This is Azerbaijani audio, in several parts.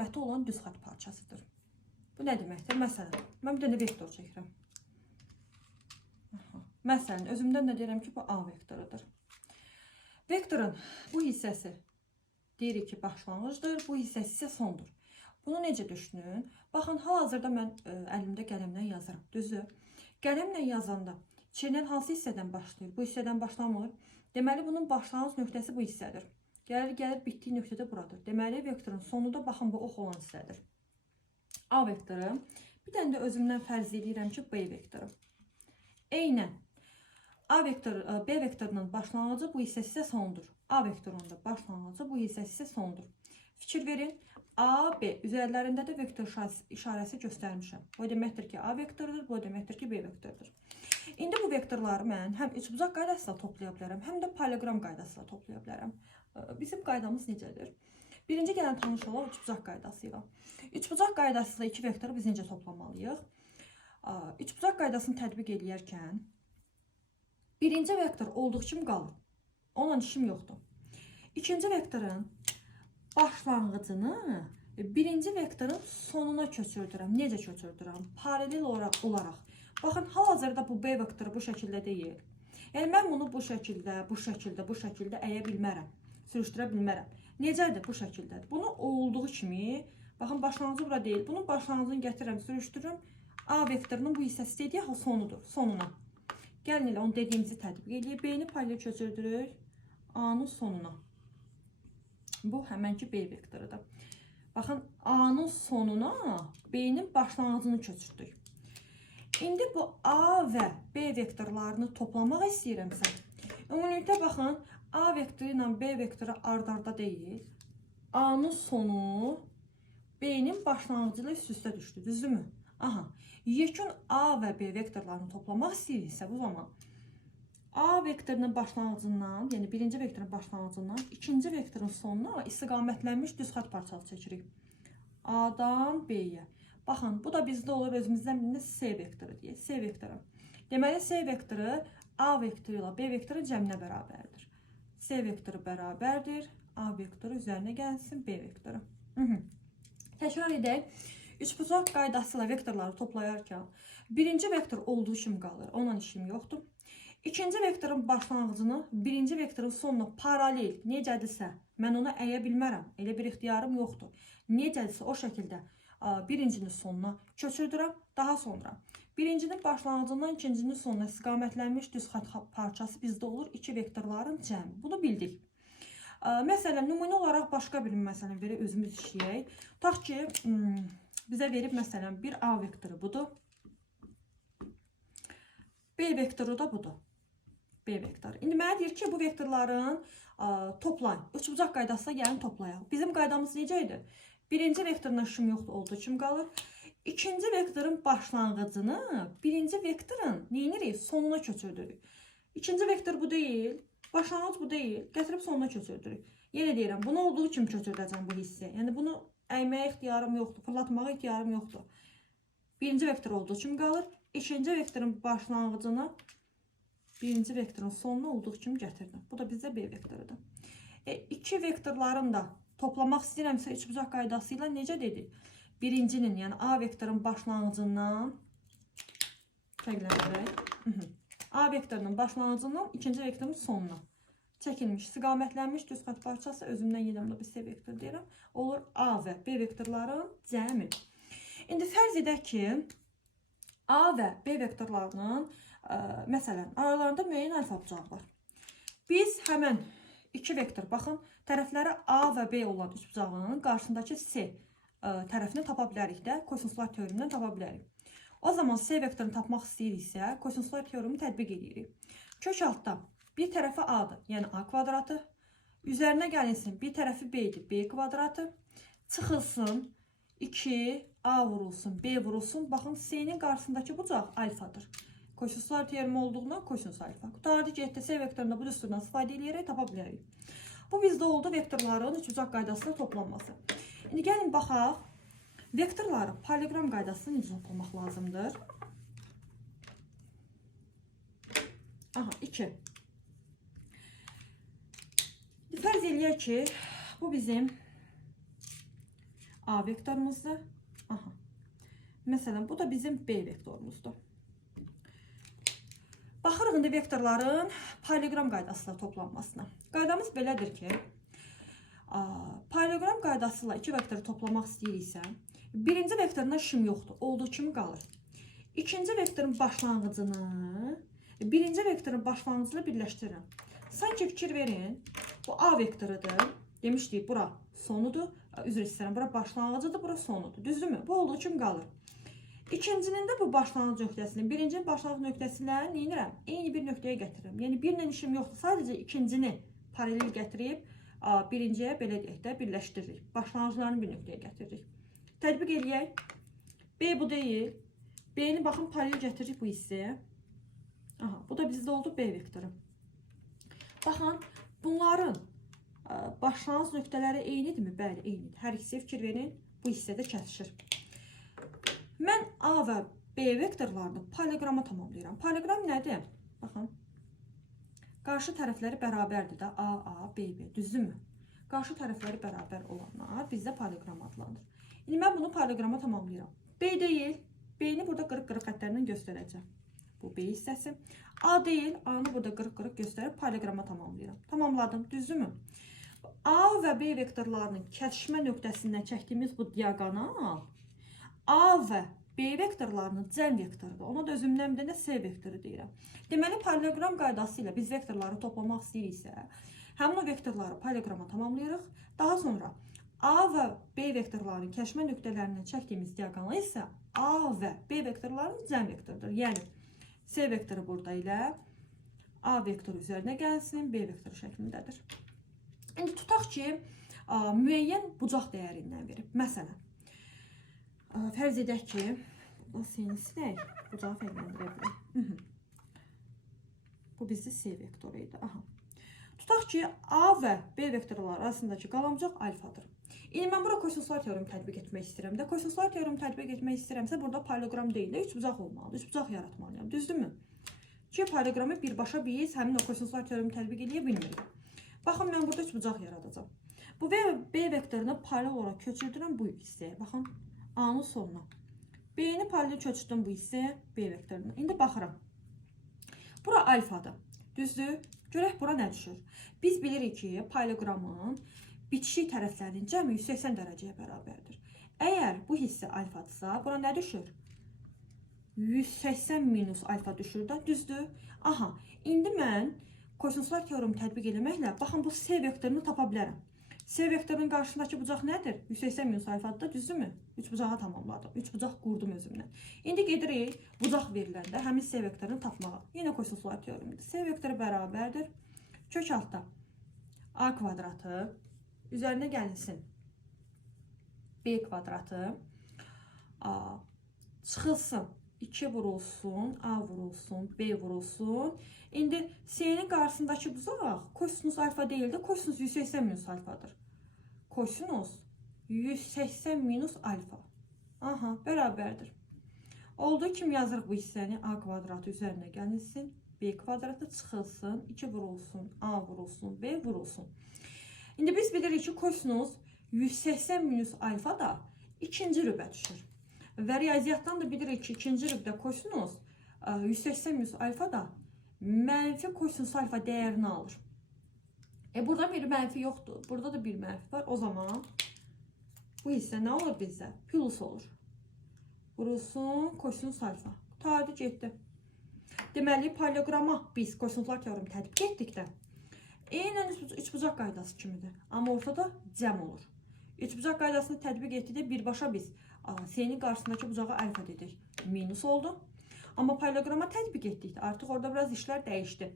nisbəti olan düz xətt parçasıdır. Bu nə deməkdir? Məsələn, mən bir dənə vektor çəkirəm. Məsələn, özümdən də deyirəm ki, bu A vektorudur. Vektorun bu hissəsi deyirik ki, başlanğıcdır, bu hissəsi isə sondur. Bunu necə düşünün? Baxın, hal-hazırda mən əlimdə qələmlə yazıram. Düzü, qələmlə yazanda çeynən hansı hissədən başlayır? Bu hissədən başlamır. Deməli, bunun başlanğıc nöqtəsi bu hissədir. Gəlir, bitdiyi nöqtə də buradır. Deməli, vektorun sonu da baxın, bu ox olan hissədir. A vektoru. Bir dənə də özümdən fərz edirəm ki, B vektoru. Eynən. B vektorunun başlanğıcı bu hissəsi isə sondur. A vektorunun da başlanğıcı bu hissəsi isə sondur. Fikir verin. A, B üzərlərində də vektor işarəsi göstərmişəm. Bu deməkdir ki, A vektorudur, bu deməkdir ki, B vektorudur. İndi bu vektorları mən həm üçbucaq qaydasıyla toplaya bilərəm, həm də parallelogram qaydasıyla toplaya bilərəm. Bizim qaydamız necədir? Birinci gələn tanış olaq üçbucaq qaydasıyla. Üçbucaq qaydasıyla iki vektoru biz necə toplamalıyıq? Üçbucaq qaydasını tətbiq edərkən birinci vektor olduğu kimi qalır. Onunla işim yoxdur. İkinci vektorun başlanğıcını birinci vektorun sonuna köçürdürəm. Necə köçürdürəm? Paralel olaraq. Baxın, hal-hazırda bu B vektoru bu şəkildə deyil. Yəni, mən bunu bu şəkildə əyə bilmərəm. Sürüşdürə bilmərəm. Necədir? Bu şəkildədir. Bunu olduğu kimi, baxın, başlanğıcı bura deyil. Bunun başlanğıcını gətirirəm, sürüşdürürüm. A vektorunun bu hissəsi dediyi hal sonudur, sonuna. Gəlin elə onu dediyimizi tətbiq edək. B-ni paralel köçürdürük A-nın sonuna. Bu həmənki B vektorudur. Baxın, A-nın sonuna B-nin başlanğıcını köçürdük. İndi bu A və B vektorlarını toplamaq istəyirəmsə, ümumilikdə baxın, A vektoru ilə B vektoru ard-arda deyil. A-nın sonu B-nin başlanğıcı ilə üst-üstə düşdü, düzdürmü? Aha, yekun A və B vektorlarını toplamaq istəyiriksə bu zaman A vektorunun başlanğıcından, yəni birinci vektorun başlanğıcından ikinci vektorun sonuna istiqamətlənmiş düz xətt parçası çəkirik. A-dan B-yə. Baxın, bu da bizdə olur özümüzdən birində C vektoru deyək. C vektoru. Deməli, C vektoru A vektoru ilə B vektoru cəminə bərabərdir. C vektoru bərabərdir. A vektoru üzərinə gəlsin B vektoru. Təkrar edək. Üçbucaq qaydası ilə vektorları toplayarkən birinci vektor olduğu kimi qalır. Onunla işim yoxdur. İkinci vektorun başlanğıcını birinci vektorun sonuna paralel necədirsə, mən ona əyə bilmərəm. Elə bir ixtiyarım yoxdur. Necədirsə o şəkildə birincinin sonuna köçürdürəm. Daha sonra birincinin başlanğıcından ikincinin sonuna istiqamətlənmiş düz xətt parçası bizdə olur. İki vektorların cəmi. Bunu bildik. Məsələn, nümunə olaraq başqa bir məsələn verib özümüz işləyək. Tutaq ki, bizə verib məsələn bir A vektoru budur. B vektoru da budur. B vektoru. İndi mənə deyir ki, bu vektorların toplayın. Üçbucaq qaydasına gəlin toplayalım. Bizim qaydamız necə idi? Birinci vektorun işim yoxdur, olduğu kimi qalır. İkinci vektorun başlanğıcını birinci vektorun neyinirik? Sonuna köçürdürük. İkinci vektor bu deyil. Başlanğıc bu deyil. Gətirib sonuna köçürdürük. Yenə deyirəm, bunu olduğu kimi köçürdəcəm bu hissə. Yəni bunu əyməyə ixtiyarım yoxdur, fırlatmağa ixtiyarım yoxdur. Birinci vektor olduğu kimi qalır. İkinci vektorun başlanğıcını birinci vektorun sonuna olduğu kimi gətirdim. Bu da bizdə B vektorudur. İki vektorların da toplamaq istəyirəmsə üçbucaq qaydası ilə necə dedik? Birincinin, yəni A vektorun başlanğıcından A vektorunun başlanğıcından ikinci vektorun sonuna çəkilmiş, istiqamətlənmiş düz xətt parçası özümdən yedəmdə bir C vektor deyirəm. Olur A və B vektorların cəmi. İndi fərz edək ki, A və B vektorlarının məsələn, aralarında müəyyən alfa bucağı var. Biz həmən iki vektor, baxın, tərəfləri A və B olan üçbucağının qarşısındakı C tərəfini tapa bilərik də, kosinuslar teoremindən tapa bilərik. O zaman C vektorunu tapmaq istəyiriksə, kosinuslar teoremi tətbiq edirik. Kök altda bir tərəfi A-dır, yəni A kvadratı. Üzərinə gəlinsin, bir tərəfi B-dir, B kvadratı. Çıxılsın, 2 A vurulsun, B vurulsun. Baxın, C-nin qarşısındakı bucaq alfadır. Kosinuslar teoremi olduğundan kosinus alfa. Qutardı getdi, C vektorunda bu düsturdan istifadə edərək tapa bilərik. Bu bizdə oldu vektorların üçbucaq qaydasına toplanması. İndi gəlin baxaq, vektorları parallelogram qaydasını necə toplamaq lazımdır? Aha, 2. Fərz eləyək ki, bu bizim A vektorumuzdur. Aha. Məsələn, bu da bizim B vektorumuzdur. Baxırıq indi vektorların parallelogram qaydasıyla toplanmasına. Qaydamız belədir ki, parallelogram qaydasıyla iki vektoru toplamaq istəyiriksə, birinci vektoruna işim yoxdur, olduğu kimi qalır. İkinci vektorun başlanğıcını birinci vektorun başlanğıcıyla birləşdirirəm. Sanki fikir verin, bu A vektorudur. Demişdik, bura sonudur. Üzr istəyirəm, bura başlanğıcıdır, bura sonudur. Düzdürmü? Bu olduğu kimi qalır. İkincinin də bu başlanğıc nöqtəsini birincinin başlanğıc nöqtəsi ilə nə edirəm? Eyni bir nöqtəyə gətirirəm. Yəni birlə işim yoxdur. Sadəcə ikincini paralel gətirib birinciyə belə deyək də birləşdiririk. Başlanğıclarını bir nöqtəyə gətiririk. Tətbiq eləyək. B bu deyil. B-ni baxın paralel gətiririk bu hissəyə. Aha, bu da bizdə oldu B vektoru. Baxın, bunların başlanğıc nöqtələri eynidirmi? Bəli, eynidir. Hər ikisi fikir verin, bu hissədə kəsişir. Mən A və B vektorlarını paralelograma tamamlayıram. Paralelgram nədir? Baxın. Qarşı tərəfləri bərabərdir də. A, A, B, B. Düzdürmü? Qarşı tərəfləri bərabər olanlar bizdə paralelgram adlanır. İndi mən bunu paralelograma tamamlayıram. B deyil. B-ni burada qırıq-qırıq xətlərlə göstərəcəm. Bu B hissəsi. A deyil. A-nı burada qırıq-qırıq göstərib paralelograma tamamlayıram. Tamamladım. Düzdürmü? A və B vektorlarının kəsişmə nöqtəsindən çəkdiyimiz bu diaqonal A və B vektorlarının cəm vektorudur. Ona da özümdən bir də C vektoru deyirəm. Deməli, parallelogram qaydası ilə biz vektorları toplamaq istəyiriksə, həmin o vektorları paralelograma tamamlayırıq. Daha sonra A və B vektorlarının kəsişmə nöqtələrindən çəkdiyimiz diaqonal isə A və B vektorlarının cəm vektorudur. Yəni, C vektoru burada ilə A vektoru üzərinə gəlsin, B vektoru şəklindədir. İndi tutaq ki, müəyyən bucaq dəyərindən verib. Məsələn, fərz edək ki, sinüslər bucağı fərqləndirə bilir. Bu bizdə C vektoru idi. Aha. Tutaq ki, A və B vektorları arasındakı qalan bucaq alfadır. İndi mən bura kosinuslar teoremi tətbiq etmək istəyirəm də. Kosinuslar teoremi tətbiq etmək istəyirəmsə, burada parallelogram deyil də, üç bucaq olmalıdır. Üç bucaq yaratmalıyam. Düzdürmü? Ki, paralleloqramı birbaşa biz həmin o kosinuslar teoremi tətbiq edə bilmirik. Baxın, mən burada üç bucaq yaradacağım. Bu B vektorunu paralel olaraq köçürdürəm bu hissəyə. Baxın, A-nın sonuna. B-ni paralel köçürdüm bu hissəyə, B vektoruna. İndi baxıram. Bura alfadır. Düzdür? Görək bura nə düşür? Biz bilirik ki, paralleloqramın bitişik tərəflərinin cəmi 180 dərəcəyə bərabərdir. Əgər bu hissə alfadırsa, bura nə düşür? 180 minus alfa düşür da, düzdür? Aha, indi mən kosinuslar teoremi tətbiq eləməklə, baxın, bu C vektorunu tapa bilərəm. C vektorunun qarşısındakı bucaq nədir? 180 minus alfadır da, düzdürmü? 3 bucağa tamamladım. 3 bucaq qurdum özümdən. İndi gedirik bucaq veriləndə həmin C vektorunu tapmağa. Yenə kosinuslar teoremidir. C vektoru bərabərdir. Kök altda A kvadratı üzərinə gəlsin B kvadratı çıxılsın. 2 vurulsun, A vurulsun, B vurulsun. İndi C'nin qarşısındakı bucaq kosinus alfa deyil də, kosinus 180 minus alfadır. Kosinus 180 minus alfa. Aha, bərabərdir. Olduğu kimi yazırıq bu hissəni. A kvadratı üzərinə gəlsin, B kvadratı çıxılsın, 2 vurulsun, A vurulsun, B vurulsun. İndi biz bilirik ki, kosinus 180 minus alfa da ikinci rübə düşür. Və riyaziyyatdan da bilirik ki, ikinci rübdə kosinus 180 minus alfa da mənfi kosinus alfa dəyərini alır. Burada bir mənfi yoxdur. Burada da bir mənfi var. O zaman bu hissə nə olur bizdə? Plus olur. Vurulsun kosinus alfa. Tadı getdi. Deməli, paralleloqrama biz kosinuslar teoremi tətbiq etdikdə eynən üçbucaq qaydası kimidir. Amma ortada cəm olur. Üçbucaq qaydasını tətbiq etdikdə birbaşa biz C-nin qarşısındakı bucağa alfa dedik. Minus oldu. Amma paralleloqrama tətbiq etdikdə artıq orada biraz işlər dəyişdi.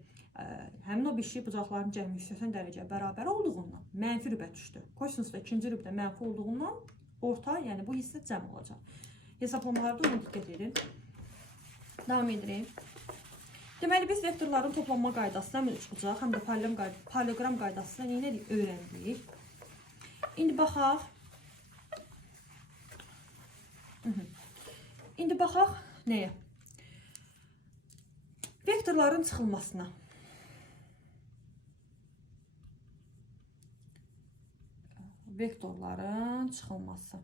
Həmin o bitişik bucaqların cəmi 180 dərəcəyə bərabər olduğundan mənfi rübə düşdü. Kosinusda ikinci rübdə mənfi olduğundan orta, yəni bu hissə cəm olacaq. Hesablamalarda ona diqqət edin. Davam edirik. Deməli, biz vektorların toplanma qaydasını həm üçbucaq, həm də paralleloqram qaydasını nə edik? Öyrəndik. İndi baxaq. İndi baxaq nəyə? Vektorların çıxılmasına. Vektorların çıxılması.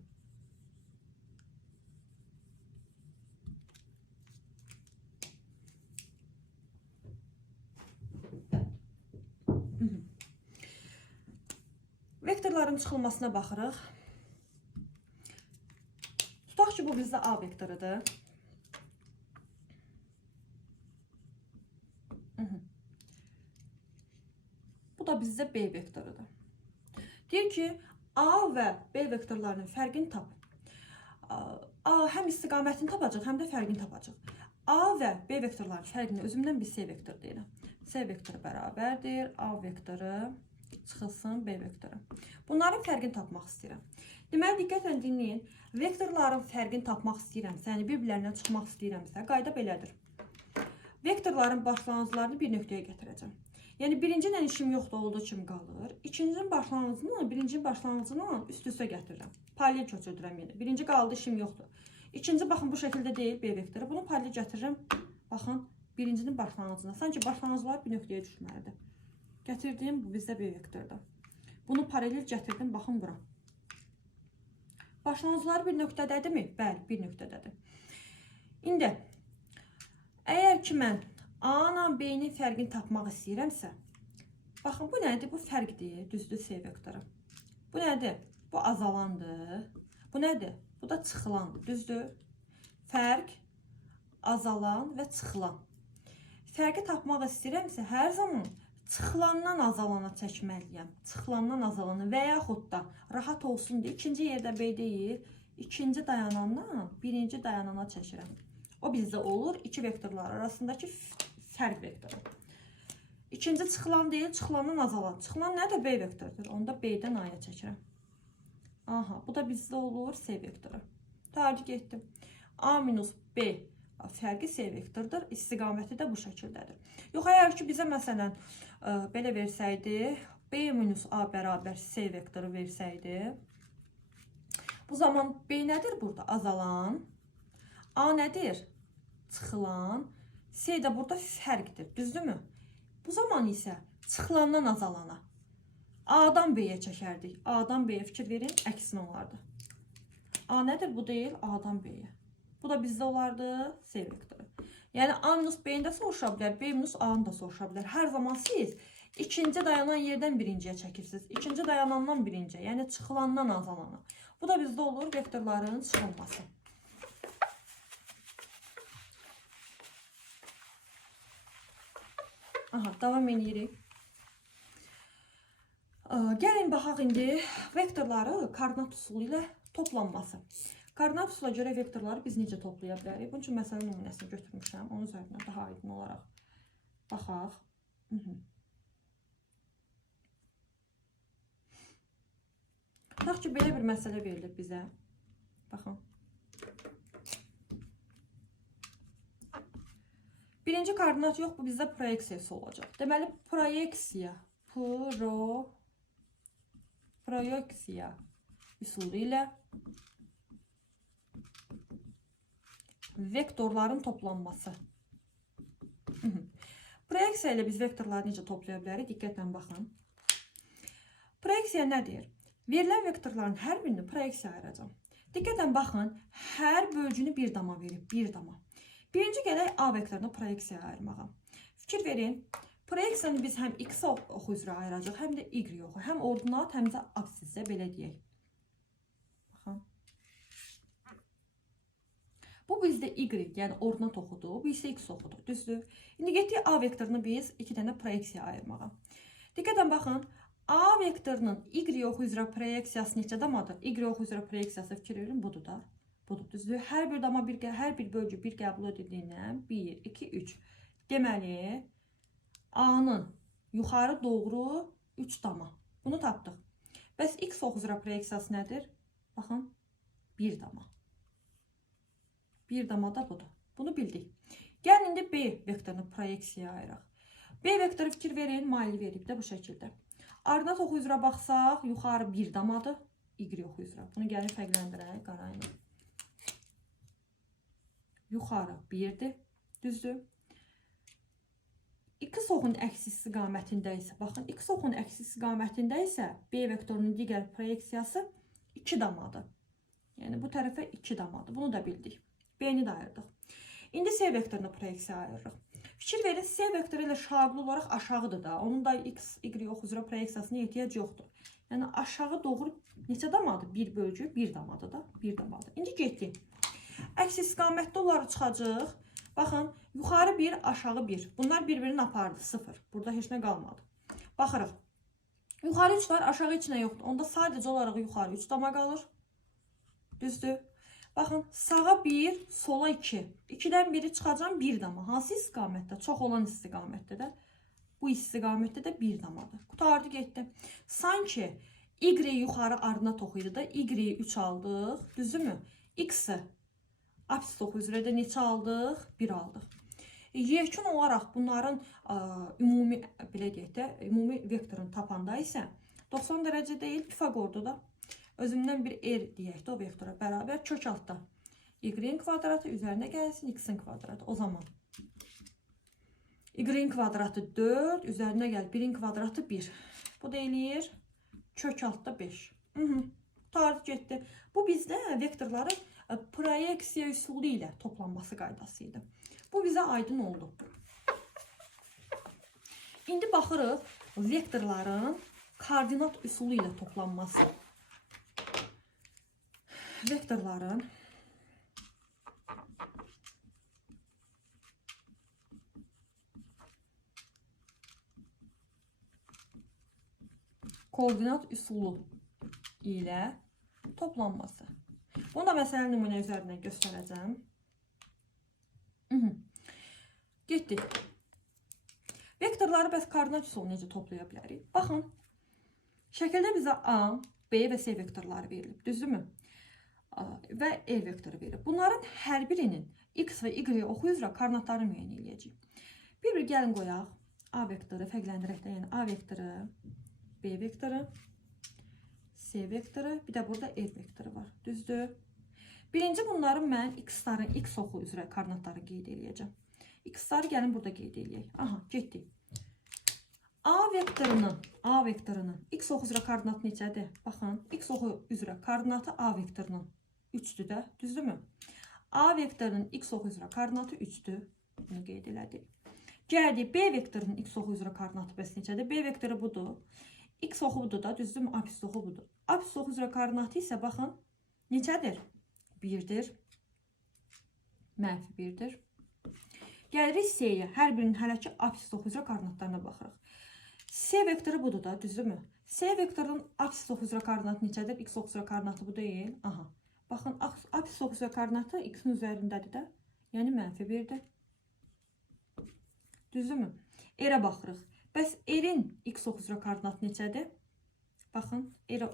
Vektorların çıxılmasına baxırıq. Tutaq ki, bu bizdə A vektorudur. Bu da bizdə B vektorudur. Deyir ki, A və B vektorlarının fərqini tap. A həm istiqamətini tapacaq, həm də fərqini tapacaq. A və B vektorlarının fərqini özümdən bir C vektoru deyirəm. C vektoru bərabərdir. A vektoru çıxılsın B vektoru. Bunların fərqini tapmaq istəyirəm. Deməli, diqqətlə dinləyin. Vektorların fərqini tapmaq istəyirəmsə, yəni bir-birlərindən çıxmaq istəyirəmsə, qayda belədir. Vektorların başlanğıclarını bir nöqtəyə gətirəcəm. Yəni, birinci ilə işim yoxdur, olduğu kimi qalır. İkincinin başlanğıcını birincinin başlanğıcına üst-üstə gətirirəm. Paralel köçürdürəm yenə. Birinci qaldı, işim yoxdur. İkinci, baxın, bu şəkildə deyil B vektoru. Bunu paralel gətirirəm. Baxın, birincinin başlanğıcına. Sanki başlanğıclar bir nöqtəyə düşməlidir. Gətirdiyim bu bizdə B vektordur. Bunu paralel gətirdim, baxın bura. Başlanğıcları bir nöqtədədirmi? Bəli, bir nöqtədədir. İndi, əgər ki, mən A ilə B-nin fərqini tapmaq istəyirəmsə, baxın, bu nədir? Bu fərqdir, düzdür C vektoru. Bu nədir? Bu azalandır. Bu nədir? Bu da çıxılandır, düzdür? Fərq, azalan və çıxılan. Fərqi tapmaq istəyirəmsə, hər zaman çıxılandan azalana çəkməliyəm. Çıxılandan azalana və yaxud da rahat olsun deyə ikinci yerdə B deyil, ikinci dayanandan birinci dayanana çəkirəm. O bizdə olur iki vektorlar arasındakı fərq vektoru. İkinci çıxılan deyil, çıxılandan azalan. Çıxılan nədir? B vektorudur. Onda B-dən A-ya çəkirəm. Aha, bu da bizdə olur C vektoru. Tərcih etdim. A minus B fərqi C vektorudur. İstiqaməti də bu şəkildədir. Yox, əgər ki, bizə məsələn belə versəydi, B minus A bərabər C vektoru versəydi, bu zaman B nədir burada? Azalan. A nədir? Çıxılan. C də burada fərqdir. Düzdürmü? Bu zaman isə çıxılandan azalana. A-dan B-yə çəkərdik. A-dan B-yə fikir verin, əksinə olardı. A nədir? Bu deyil, A-dan B-yə. Bu da bizdə olardı C vektoru. Yəni A minus B-ni də soruşa bilər, B minus A-nı da soruşa bilər. Hər zaman siz ikinci dayanan yerdən birinciyə çəkirsiniz. İkinci dayanandan birinciyə, yəni çıxılandan azalana. Bu da bizdə olur vektorların çıxılması. Aha, davam edirik. Gəlin baxaq indi vektorları koordinat üsulu ilə toplanması. Koordinat üsuluna görə vektorları biz necə toplaya bilərik? Bunun üçün məsələ nümunəsini götürmüşəm. Onun üzərinə daha aydın olaraq baxaq. Tutaq ki, belə bir məsələ verilir bizə. Baxın. Birinci koordinat yox, bu bizdə proyeksiyası olacaq. Deməli, proyeksiya üsulu ilə vektorların toplanması. Proyeksiya ilə biz vektorları necə toplaya bilərik? Diqqətlə baxın. Proyeksiya nə deyir? Verilən vektorların hər birini proyeksiya ayıracağım. Diqqətlə baxın, hər bölgünü bir dama verib, bir dama. Birinci gələk A vektorunu proyeksiyaya ayırmağa. Fikir verin, proyeksiyanı biz həm X oxu üzrə ayıracaq, həm də Y oxu. Həm ordinat, həm də absisdə belə deyək. Baxın. Bu bizdə Y, yəni ordinat oxudur, bu isə X oxudur, düzdür. İndi getdik A vektorunu biz iki dənə proyeksiyaya ayırmağa. Diqqətlə baxın, A vektorunun Y oxu üzrə proyeksiyası neçə damadır? Y oxu üzrə proyeksiyası fikir verin, budur da. Budur, düzdür. Hər bir dama hər bir bölgü bir qəbul edildiyindən 1, 2, 3. Deməli, A-nın yuxarı doğru 3 dama. Bunu tapdıq. Bəs X oxu üzrə proyeksiyası nədir? Baxın, 1 dama. 1 dama da budur. Bunu bildik. Gəlin indi B vektorunu proyeksiyaya ayıraq. B vektoru fikir verin, maili verib də bu şəkildə. Ordinat oxu üzrə baxsaq, yuxarı 1 damadır. Y oxu üzrə. Bunu gəlin fərqləndirək, qarayın. Yuxarı 1'dir, düzdür. X oxun əksi istiqamətində isə, baxın, X oxun əksi istiqamətində isə B vektorunun digər proyeksiyası 2 damadır. Yəni bu tərəfə 2 damadır. Bunu da bildik. B-ni də ayırdıq. İndi C vektoruna proyeksiya ayırırıq. Fikir verin, C vektoru ilə şaqlı olaraq aşağıdır da. Onun da X, Y oxu üzrə proyeksiyasına ehtiyac yoxdur. Yəni aşağı doğru neçə damadır? 1 bölgü 1 damadır da. 1 damadır. İndi getdik. Əks istiqamətdə onları çıxacaq. Baxın, yuxarı 1, aşağı 1. Bunlar bir-birini apardı, 0. Burada heç nə qalmadı. Baxırıq. Yuxarı 3 var, aşağı heç nə yoxdur. Onda sadəcə olaraq yuxarı 3 dama qalır. Düzdür? Baxın, sağa 1, sola 2. 2-dən biri çıxacaq 1 dama. Hansı istiqamətdə? Çox olan istiqamətdə də. Bu istiqamətdə də 1 damadır. Qutardı getdi. Sanki Y yuxarı ardına toxuydu da Y 3 aldıq. Düzdürmü? X-i apsis toxu üzrə də neçə aldıq? 1 aldıq. Yekun olaraq bunların ümumi, belə deyək də, ümumi vektorunu tapanda isə 90 dərəcə deyil, Pifagordur da. Özündən bir R deyək də o vektora bərabər kök altda. Y-in kvadratı üzərinə gəlsin X-in kvadratı. O zaman Y-in kvadratı 4, üzərinə gəl 1-in kvadratı 1. Bu da eləyir kök altda 5. Tarih getdi. Bu bizdə vektorların proyeksiya üsulu ilə toplanması qaydası idi. Bu bizə aydın oldu. İndi baxırıq vektorların koordinat üsulu ilə toplanması. Vektorların koordinat üsulu ilə toplanması. Bunu da məsələ nümunə üzərindən göstərəcəm. Getdik. Vektorları bəs koordinat üsulu necə toplaya bilərik? Baxın, şəkildə bizə A, B və C vektorları verilib, düzdürmü? Və E vektoru verilib. Bunların hər birinin X və Y oxu üzrə koordinatlarını müəyyən edəcəyik. Bir gəlin qoyaq. A vektoru fərqləndirək də, yəni A vektoru, B vektoru, C vektoru, bir də burada R vektoru var. Düzdür? Birinci bunların mən X-ların X oxu üzrə koordinatları qeyd edəcəm. X-ları gəlin burada qeyd edək. Aha, getdik. A vektorunun X oxu üzrə koordinatı neçədir? Baxın, X oxu üzrə koordinatı A vektorunun 3-dür də, düzdürmü? A vektorunun X oxu üzrə koordinatı 3-dür. Bunu qeyd elədik. Gəldik, B vektorunun X oxu üzrə koordinatı bəs neçədir? B vektoru budur. X oxu budur da, düzdürmü? Apsis oxu budur. Apsis oxu üzrə koordinatı isə baxın, neçədir? 1-dir. Mənfi 1-dir. Gəlirik C-yə. Hər birinin hələ ki apsis oxu üzrə koordinatlarına baxırıq. C vektoru budur da, düzdürmü? C vektorunun apsis oxu üzrə koordinatı neçədir? X oxu üzrə koordinatı bu deyil. Aha. Baxın, apsis oxu üzrə koordinatı X-in üzərindədir də. Yəni mənfi 1-dir. Düzdürmü? R-ə baxırıq. Bəs R-in X oxu üzrə koordinatı neçədir? Baxın, R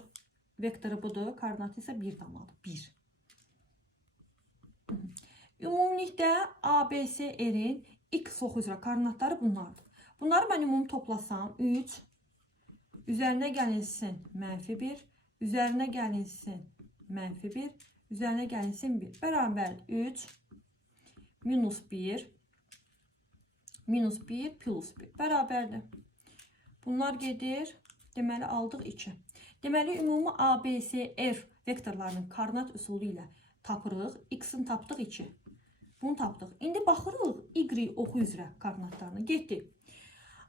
vektoru budur, koordinatı isə 1 damadır. 1. Ümumilikdə ABC R-in X oxu üzrə koordinatları bunlardır. Bunları mən ümumi toplasam 3, üzərinə gəlinsin mənfi 1, üzərinə gəlinsin mənfi 1, üzərinə gəlinsin 1. Bərabər 3, minus 1, minus 1, plus 1. Bərabərdir. Bunlar gedir. Deməli, aldıq 2. Deməli, ümumi ABCR vektorlarının koordinat üsulu ilə tapırıq. X-in tapdıq 2. Bunu tapdıq. İndi baxırıq Y oxu üzrə koordinatlarına. Getdik.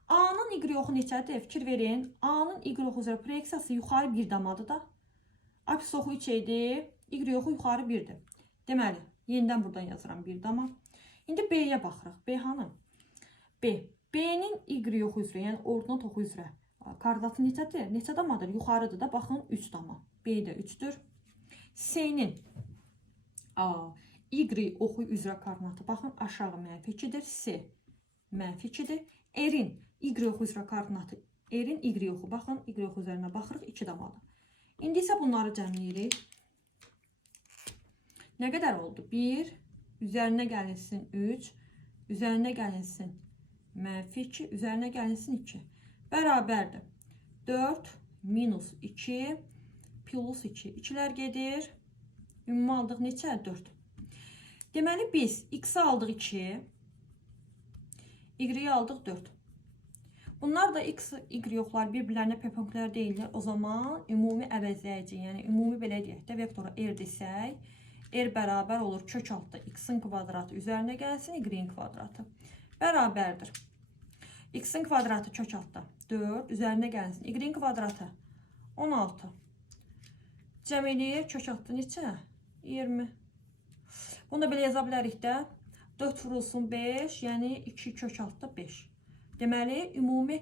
A-nın Y oxu neçədir? Fikir verin. A-nın Y oxu üzrə proyeksiyası yuxarı 1 damadır da. Apsis oxu 3 idi. Y oxu yuxarı 1-dir. Deməli, yenidən buradan yazıram 1 dama. İndi B-yə baxırıq. B hanı? B. B-nin Y oxu üzrə, yəni ordinat oxu üzrə koordinatı neçədir? Neçə damadır? Yuxarıdır da. Baxın 3 dama. B də 3-dür. C-nin Y oxu üzrə koordinatı baxın aşağı mənfi 2-dir. C mənfi 2-dir. R-in Y oxu üzrə koordinatı, R-in Y oxu baxın, Y oxu üzərinə baxırıq 2 damadır. İndi isə bunları cəmləyirik. Nə qədər oldu? 1, üzərinə gəlinsin 3, üzərinə gəlinsin mənfi 2, üzərinə gəlinsin 2. Bərabərdir. 4, minus 2, plus 2. 2-lər gedir. Ümumi aldıq neçə? 4. Deməli biz X-i aldıq 2, Y-i aldıq 4. Bunlar da X, Y yoxlar bir-birlərinə perpendikulär deyirlər. O zaman ümumi əvəzləyici, yəni ümumi belə deyək də vektora R desək, R bərabər olur kök altda X-in kvadratı üzərinə gəlsin Y-in kvadratı. Bərabərdir. X-in kvadratı kök altda 4, üzərinə gəlsin Y-in kvadratı 16. Cəm eləyir, kök altı neçə? 20. Bunu da belə yaza bilərik də. 4 vurulsun 5, yəni 2 kök altı 5. Deməli, ümumi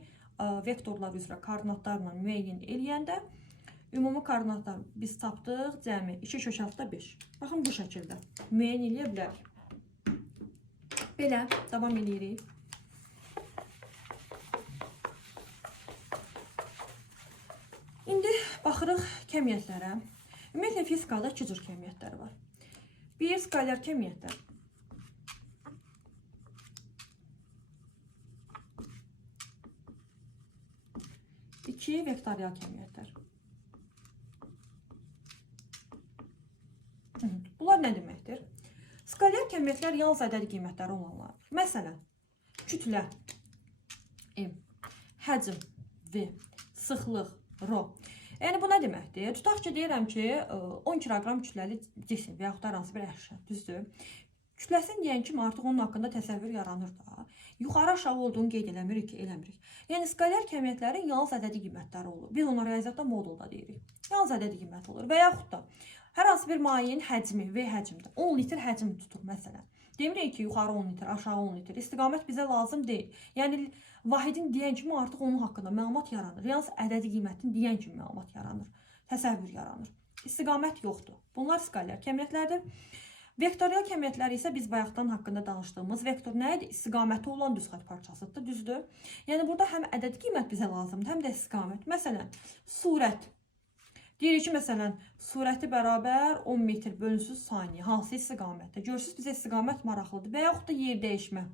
vektorlar üzrə koordinatlarla müəyyən eləyəndə ümumi koordinatlar biz tapdıq, cəmi 2 kök altı 5. Baxın, bu şəkildə müəyyən eləyə bilərik. Belə, davam eləyirik. İndi baxırıq kəmiyyətlərə. Ümumiyyətlə, fizikalda 2 cür kəmiyyətlər var. Bir, skalyar kəmiyyətlər. İki, vektorial kəmiyyətlər. Bunlar nə deməkdir? Skalyar kəmiyyətlər yalnız ədədi qiymətləri olanlar. Məsələn, kütlə M, həcm V, sıxlıq ρ. Yəni, bu nə deməkdir? Tutaq ki, deyirəm ki, 10 kiloqram kütləli cisim və yaxud da hansı bir əşya, düzdür? Kütləsini deyən kimi artıq onun haqqında təsəvvür yaranır da. Yuxarı aşağı olduğunu qeyd eləmirik ki, eləmirik. Yəni, skalyar kəmiyyətlərin yalnız ədədi qiymətləri olur. Biz onları riyaziyyatda modulda deyirik. Yalnız ədədi qiymət olur. Və yaxud da hər hansı bir mayenin həcmi V həcmdə 10 litr həcm tutur, məsələn. Demirik ki, yuxarı 10 litr, aşağı 10 litr. İstiqamət bizə lazım deyil. Yəni, vahidin deyən kimi artıq onun haqqında məlumat yaranır. Yalnız ədədi qiymətin deyən kimi məlumat yaranır. Təsəvvür yaranır. İstiqamət yoxdur. Bunlar skalyar kəmiyyətlərdir. Vektorial kəmiyyətlər isə biz bayaqdan haqqında danışdığımız vektor nə idi? İstiqaməti olan düzxət parçasıdır, düzdür? Yəni, burada həm ədədi qiymət bizə lazımdır, həm də istiqamət. Məsələn, surət. Deyirik ki, məsələn, surəti bərabər 10 metr bölünsüz saniyə. Hansı istiqamətdə? Görürsünüz, bizə istiqamət maraqlıdır. Və yaxud da yer dəyişmə.